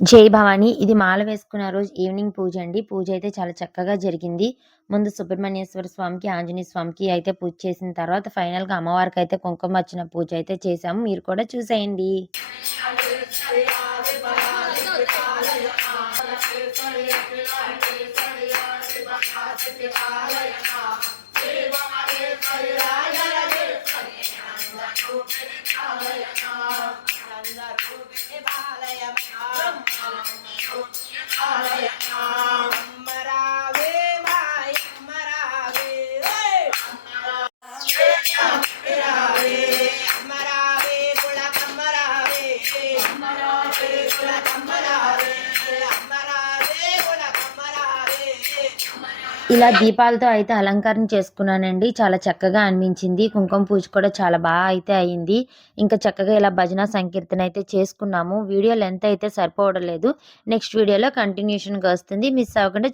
జై భవాని. ఇది మాల వేసుకున్న రోజు ఈవినింగ్ పూజ అండి. పూజ అయితే చాలా చక్కగా జరిగింది. ముందు సుబ్రహ్మణ్యేశ్వర స్వామికి, ఆంజనేయ స్వామికి అయితే పూజ చేసిన తర్వాత ఫైనల్‌గా అమ్మవారికి అయితే కుంకుమార్చన పూజ అయితే చేశాము. మీరు కూడా చూసేయండి. ఇలా దీపాలతో అయితే అలంకరణ చేసుకున్నానండి. చాలా చక్కగా అనిపించింది. కుంకుమ పూజ కూడా చాలా అయితే అయింది. ఇంకా చక్కగా ఇలా భజన సంకీర్తన అయితే చేసుకున్నాము. వీడియో లెంత్ అయితే సరిపోవడం లేదు. నెక్స్ట్ వీడియోలో కంటిన్యూషన్‌గా వస్తుంది. మిస్ అవ్వకుండా